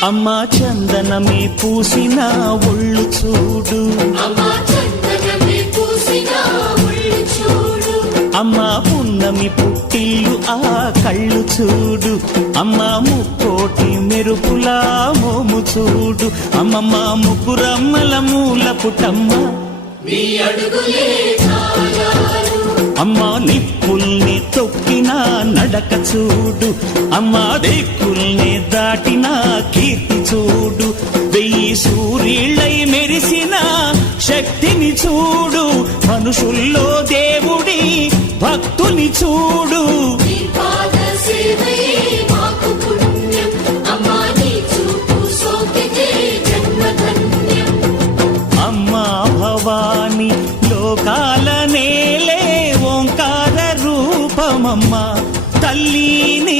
అమ్మా చందనమే పూసిన ఒళ్ళు చూడు, అమ్మా పున్నమి పుట్టిల్లు ఆ కళ్ళు చూడు, అమ్మా ముక్కోటి మెరుపులా మోము చూడు, అమ్మమ్మ ముగ్గురమ్మల మూల పుటమ్మ అమ్మా నిప్పుల్ని తొక్కిన నడక చూడు, అమ్మా దిక్కుల్ని దాటిన కీర్తి చూడు, 1000 సూర్యుళ్ళై మెరిసిన శక్తిని చూడు, మనుషుల్లో దేవుడి భక్తుని చూడు.